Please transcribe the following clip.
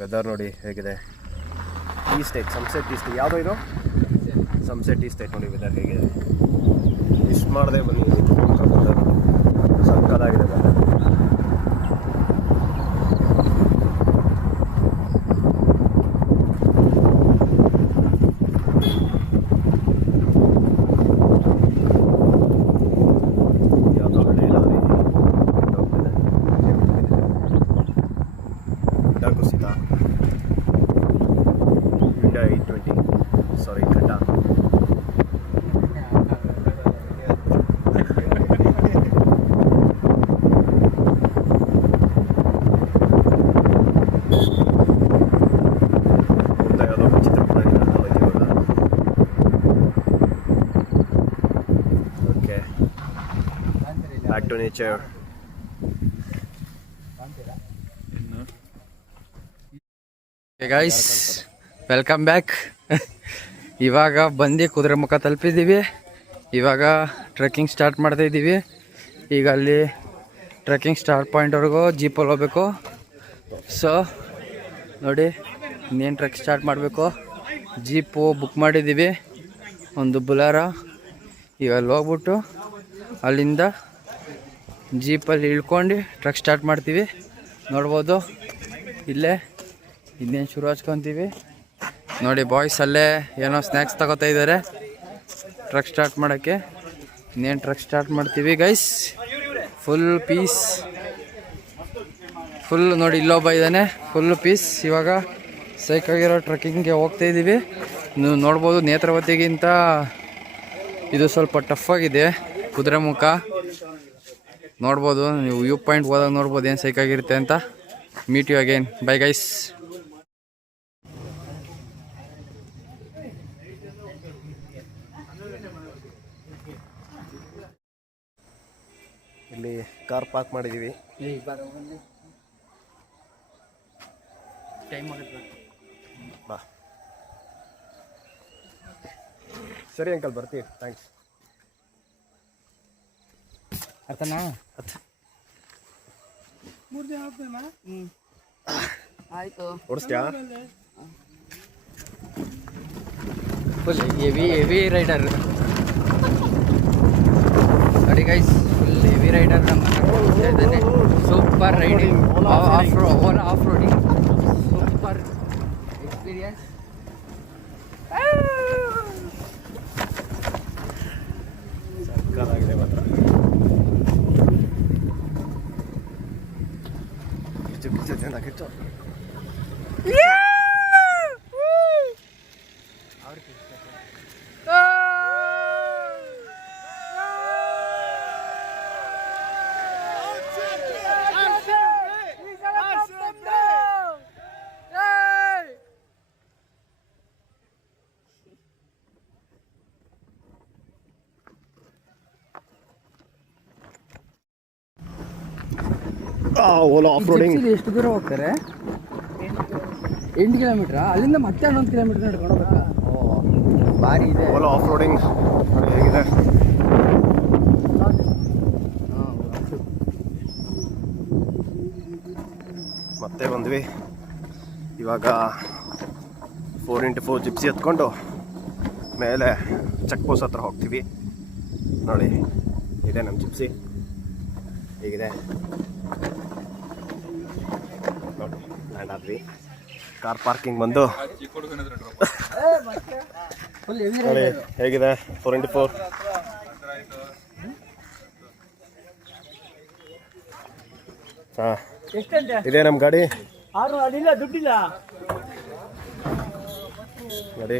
Weather ನೋಡಿ ಹೇಗಿದೆ. Tea state, sunset tea state. ಯಾವುದೋ ಇದು ಸನ್ಸೆಟ್ ಟೀ ಸ್ಟೇಟ್ ನೋಡಿ ವೆದರ್ ಹೇಗಿದೆ. ಇಷ್ಟು ಮಾಡದೆ ಬನ್ನಿ, ಸಕ್ಕತ್ತಾಗಿದೆ weather. Back to nature. Hey guys, welcome back. ಇವಾಗ ಬಂದು ಕುದುರೆಮುಖ ತಲುಪಿದ್ದೀವಿ. ಇವಾಗ ಟ್ರೆಕ್ಕಿಂಗ್ ಸ್ಟಾರ್ಟ್ ಮಾಡ್ತಾ ಇದ್ದೀವಿ. ಈಗ ಅಲ್ಲಿ ಟ್ರೆಕ್ಕಿಂಗ್ ಸ್ಟಾರ್ಟ್ ಪಾಯಿಂಟ್ವರೆಗೂ ಜೀಪಲ್ಲಿ ಹೋಗ್ಬೇಕು. ಸೊ ನೋಡಿ, ಇನ್ನೇನು ಟ್ರೆಕ್ ಸ್ಟಾರ್ಟ್ ಮಾಡಬೇಕು. ಜೀಪು ಬುಕ್ ಮಾಡಿದ್ದೀವಿ, ಒಂದು ಬುಲಾರ. ಈಗ ಅಲ್ಲಿ ಹೋಗ್ಬಿಟ್ಟು ಅಲ್ಲಿಂದ ಜೀಪಲ್ಲಿ ಇಳ್ಕೊಂಡು ಟ್ರಕ್ ಸ್ಟಾರ್ಟ್ ಮಾಡ್ತೀವಿ. ನೋಡ್ಬೋದು ಇಲ್ಲೇ ಇನ್ನೇನು ಶುರು ಹಚ್ಕೊತೀವಿ ನೋಡಿ. ಬಾಯ್ಸ್ ಅಲ್ಲೇ ಏನೋ ಸ್ನ್ಯಾಕ್ಸ್ ತಗೋತಾ ಇದ್ದಾರೆ ಟ್ರಕ್ ಸ್ಟಾರ್ಟ್ ಮಾಡೋಕ್ಕೆ. ಇನ್ನೇನು ಟ್ರಕ್ ಸ್ಟಾರ್ಟ್ ಮಾಡ್ತೀವಿ ಗೈಸ್. ಫುಲ್ ಪೀಸ್, ಫುಲ್ ನೋಡಿ ಇಲ್ಲೊಬ್ಬ ಇದ್ದಾನೆ, ಫುಲ್ ಪೀಸ್. ಇವಾಗ ಸೈಕಾಗಿರೋ ಟ್ರೆಕ್ಕಿಂಗ್ಗೆ ಹೋಗ್ತಾಯಿದ್ದೀವಿ. ನೀವು ನೋಡ್ಬೋದು ನೇತ್ರಾವತಿಗಿಂತ ಇದು ಸ್ವಲ್ಪ ಟಫ್ ಆಗಿದೆ ಕುದುರೆಮುಖ. ನೋಡ್ಬೋದು ನೀವು ವ್ಯೂ ಪಾಯಿಂಟ್ ಹೋದಾಗ ನೋಡ್ಬೋದು ಏನು ಸೈಕಾಗಿರುತ್ತೆ ಅಂತ. Meet you again, bye guys. ಇಲ್ಲಿ ಕಾರ್ ಪಾರ್ಕ್ ಮಾಡಿದ್ದೀವಿ. ಬಾ, ಸರಿ ಅಂಕಲ್, ಬರ್ತೀವಿ. ಥ್ಯಾಂಕ್ಸ್. ಅರ್ಥನಾ? ಆಯ್ತು. ಓಡಿಸ್ತೀಯಾ? ಫುಲ್ ಹೆವಿ ರೈಡರ್ ನೋಡಿ ಗೈಸ್, ಫುಲ್ ಹೆವಿ ರೈಡರ್ ನಮ್ಮ ಇದ್ದಾನೆ. Super riding, off roading, super experience. ಸಕ್ಕತ್ತಾಗಿದೆ ಮಾತ್ರ. ಕಿಚ್ಚು ಓಲೋ ಆಫ್ ರೋಡಿಂಗ್. ಎಷ್ಟು ದೂರ ಹೋಗ್ತಾರೆ? 8 ಕಿಲೋಮೀಟ್ರಾ? ಅಲ್ಲಿಂದ ಮತ್ತೆ 11 ಕಿಲೋಮೀಟರ್ ನಡ್ಕೊಂಡು ಹೋಗ್ಬೇಕಾ? ಭಾರಿ ಇದೆ. ಓಲೋ ಆಫ್ ರೋಡಿಂಗ್ ನೋಡಿ ಹೇಗಿದೆ. ಮತ್ತೆ ಬಂದ್ವಿ. ಇವಾಗ 4x4 ಜಿಪ್ಸಿ ಎತ್ಕೊಂಡು ಮೇಲೆ ಚೆಕ್ ಪೋಸ್ಟ್ ಹತ್ರ ಹೋಗ್ತೀವಿ. ನೋಡಿ ಇದೆ ನಮ್ಮ ಜಿಪ್ಸಿ, ಹೇಗಿದೆ ನೋಡಿ. ಲ್ಯಾಂಡ್ ಆದ್ವಿ. ಕಾರ್ ಪಾರ್ಕಿಂಗ್ ಬಂದು ನೋಡಿ ಹೇಗಿದೆ 4x4. ಹಾಂ, ಇದೆ ನಮ್ಮ ಗಾಡಿ ನೋಡಿ.